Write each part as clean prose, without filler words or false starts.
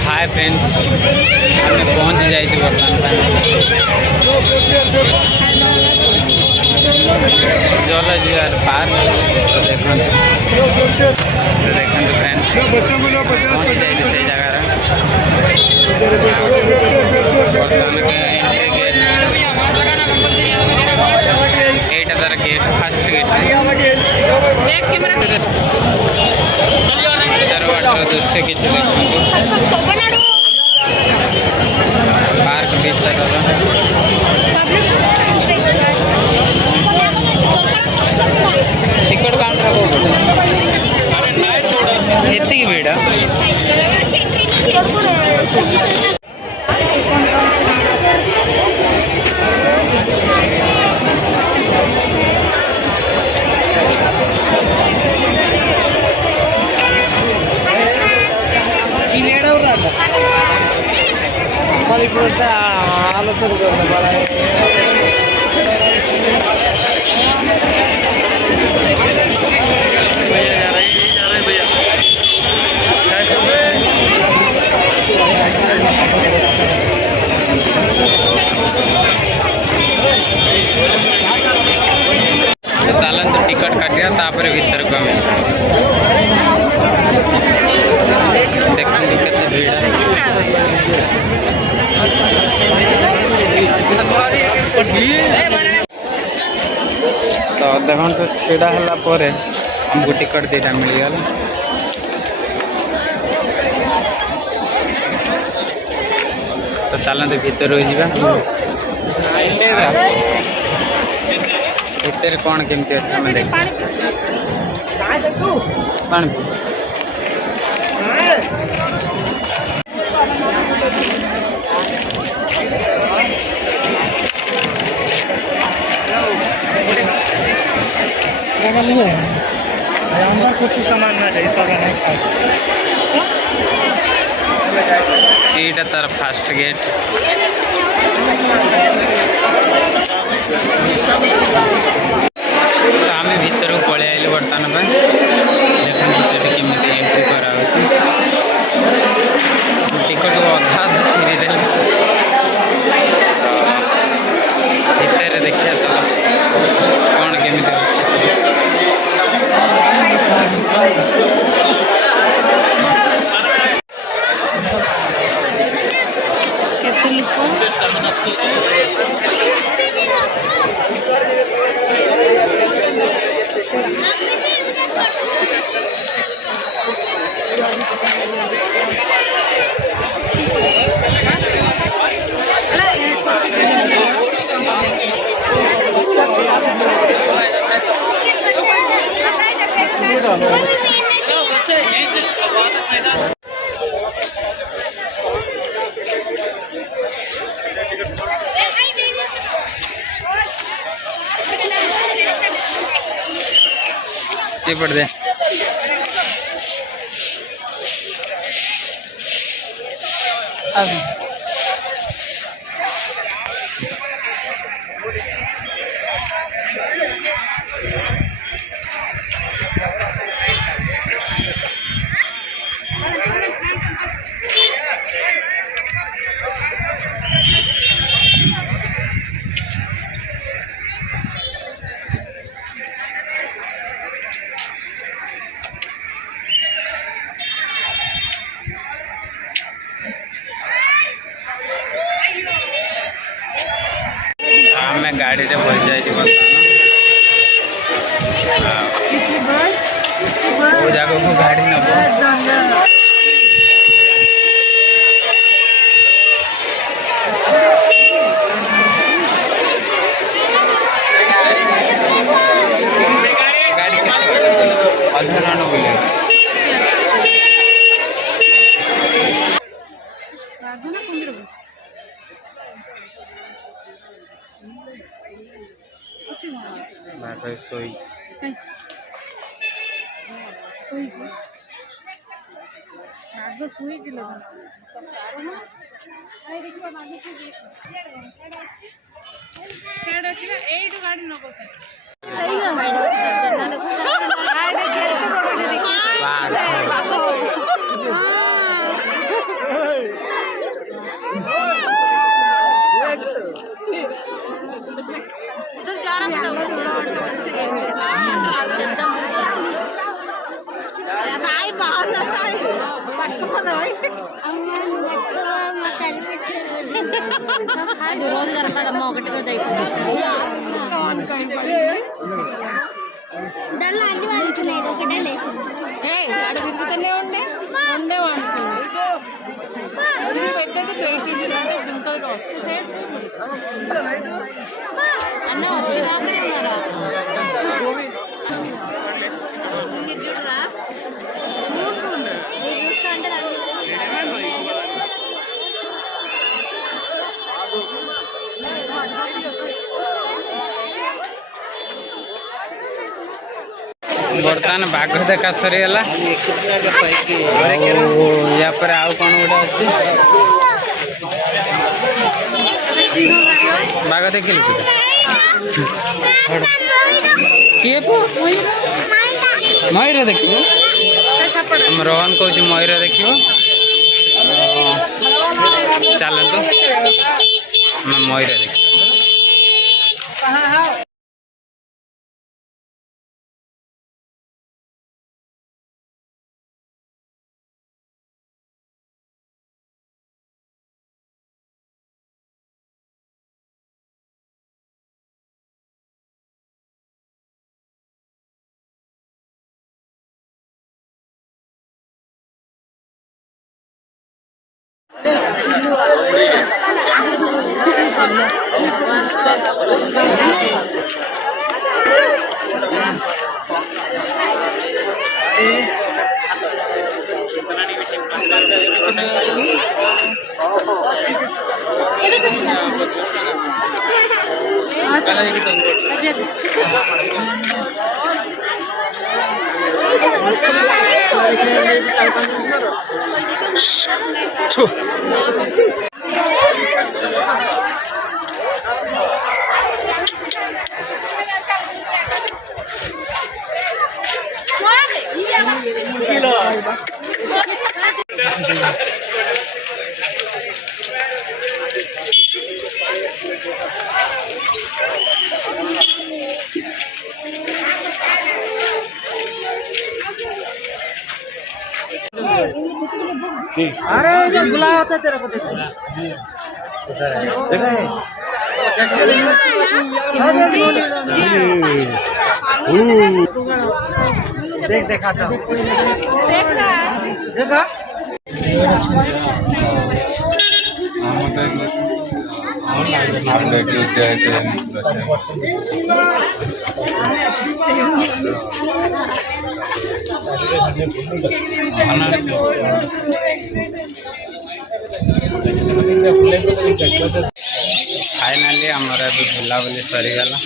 hi friends आम पहुँच जाइए बर्तमान चलो जी यार पार्क तो देखो फ्रेंड्स पहुँच जाइए से जगार बर्तमान एटा तार गेट फास्ट गेट दृश्य किसी पार्क भीतर टिकट काउंटर एति भीड़ आलोचना चलन तो टिकट काटिया तापर भीतर को देखते केते भीड़ तो देखो तो छेड़ा हला परे हमको टिकट दीटा मिल गया तो चलते भीतर भीतर कौन केमती अच्छे हमें देख पानी कुछ सामान ना एटा तार फास्ट गेट आम भीतर को पलि आइलु बर्तमान देखते से केमती एंट्री करा टिकट को अधा चिरी भीतर देखिए चलो कौन केमती पड़ दे गाड़ी रे बस जाए वो जगह को गाड़ी नब गाड़ी अधराण बोले రోజు కనపడమ్మ ఒకటి రోజు అయిపోయింది ఒకటే లేచి తిరుగుతూనే ఉండే వండుతుంది పెద్దది ప్లేట్ ఇచ్చి అంటే దుంకలు కావచ్చు అన్న వచ్చి రాకుండా ఉన్నారా చూడరా చూస్తా అంటే ବର୍ତ୍ତମାନ ବାଘ ଦେଖା ସରିଗଲା ୟା ପରେ ଆଉ କ'ଣ ଗୋଟେ ଅଛି ବାଘ ଦେଖିଲୁ କିଏ ମୟୂର ଦେଖିବୁ ଆମ ରୋହନ କହୁଛି ମୟୂର ଦେଖିବୁ ଚାଲନ୍ତୁ ଆମେ ମୟୂର ଦେଖିବୁ अरे ये बुलाया होता तेरे को देखो देख देखा था देखा फाइनाली आमर अभी बुलाबुली सरीगला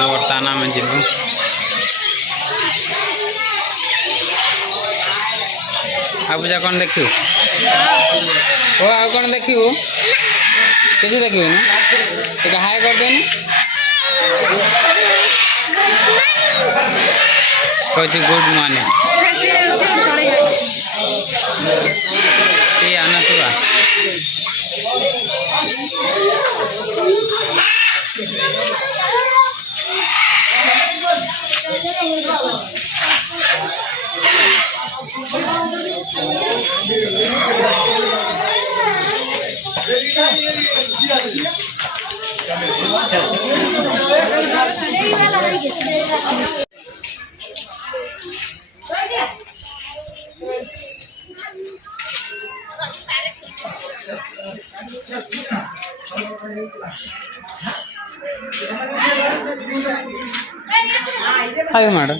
बर्तमान आम जीवु आ पूजा कौन देखू ओ आ कौन देखू किसी देखू हाय कर देनी कहती गुड मॉर्निंग आनसुआ हाय मैडम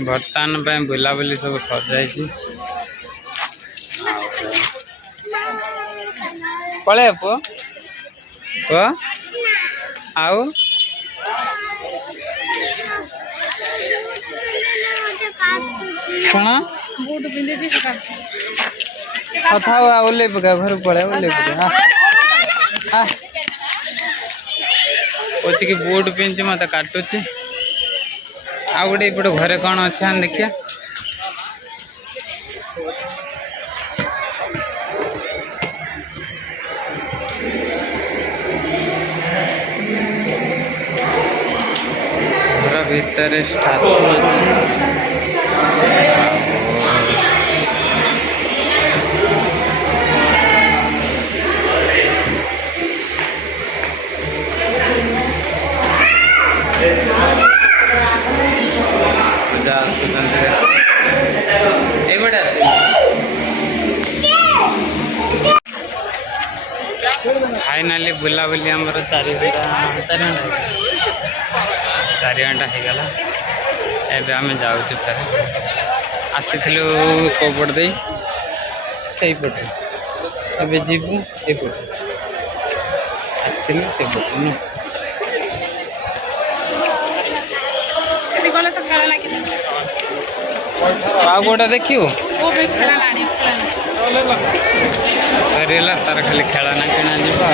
बर्तमान बुलाबुली सब सर जाइए पळे पुओ पुओ आउ कौन बूट पिंधे कथा ओल्ले पका घर पड़े ओल्ले पका कौच कि बोर्ड पिंच मत काटुची आ गोटे एपटे घरे कौन अच्छे देखिए घर भितर स्टाचू अच्छी फाइनाली बुलाबुली आमर 4 घंटा हो गला एबे आम जाऊँ फेर आसी कोपट दे से पटे एबे जीवु एपटे आसलु से पटे आ गोटा देखियो सरीला तार खाली खेलना किना जीवा